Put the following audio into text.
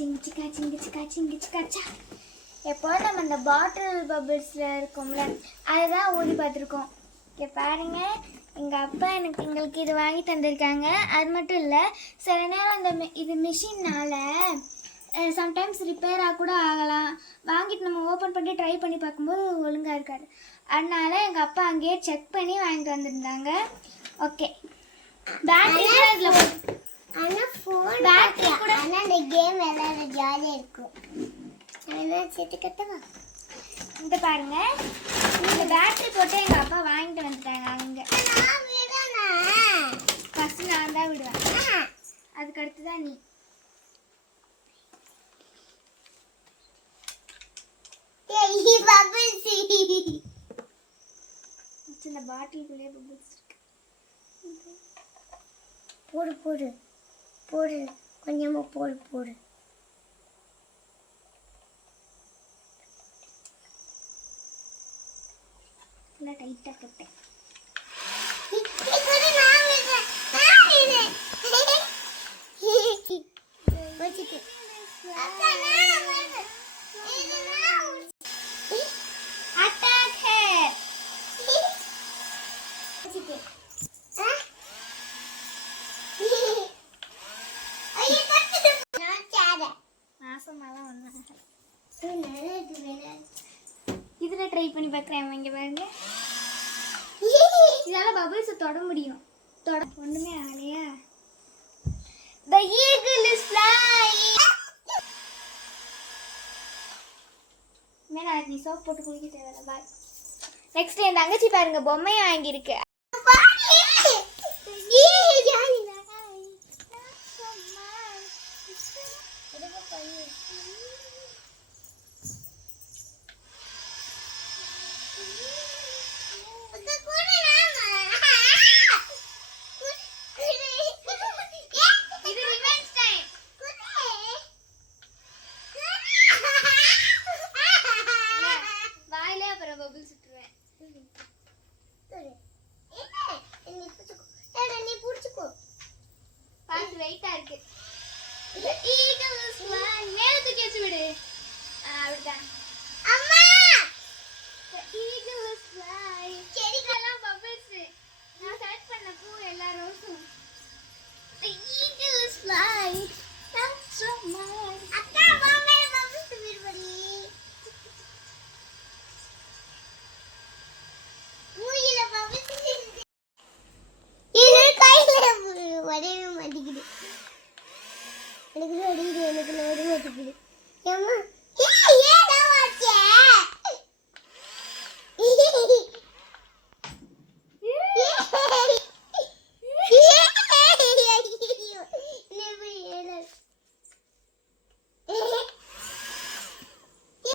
சிங்கு சிக்கா சிங்கு சிக்கா சிங்கு சிக்காச்சா. எப்போ நம்ம இந்த பாட்டில் பபிள்ஸில் இருக்கோம்ல அதுதான் ஊதி பார்த்துருக்கோம். இங்கே பாருங்கள், எங்கள் அப்பா எங்களுக்கு இது வாங்கி தந்திருக்காங்க. அது மட்டும் இல்லை, சில நேரம் அந்த இது மிஷின்னால் சம்டைம்ஸ் ரிப்பேராக கூட ஆகலாம். வாங்கிட்டு நம்ம ஓப்பன் பண்ணி ட்ரை பண்ணி பார்க்கும்போது ஒழுங்காக இருக்காது. அதனால எங்கள் அப்பா அங்கேயே செக் பண்ணி வாங்கிட்டு வந்திருந்தாங்க. ஓகே, பேட்டரி கூட இதில் ஆனால் ஃபோன் பேட்டரி கூட ஆனால் இந்த கேம் விளையாட ஜாலியாக இருக்கும். அதனால் சேர்த்துக்கட்டவா? இந்த பாருங்க, இந்த பேட்டரி போட்டு எங்கள் அப்பா வாங்கிட்டு வந்துட்டாங்க. அங்கே ஃபஸ்ட்டு நான் தான் விடுவேன், அதுக்கு அடுத்து தான் நீ. இந்த பாட்டிலுக்குள்ளே பபிள்ஸ் இருக்கு. போடு போடு போடு, கொஞ்சமாக போடு போடு. நல்லா டைட்டாக கட்டேன். இதுல ட்ரை பண்ணி பார்க்குறேன். இங்கே பாருங்க, இதெல்லாம் பபிள்ஸை தொட முடியும். தொட ஒன்றுமே ஆகலையா? The eagle is flying. நாளைக்கு நீ சோப் போட்டு குளிக்க தேவையில்ல. பாய். நெக்ஸ்ட் என் தங்கச்சி பாருங்க, பொம்மையை வாங்கியிருக்கு. வெயிட்டா இருக்கு. The eagle is flying. மேல தூக்கி வச்சு விடு. அப்படிதான். அம்மா, the eagle is flying. செடிகளெல்லாம் பபிள்ஸ். நான் செலக்ட் பண்ண பூ எல்லா ரோஸும். The eagle is flying.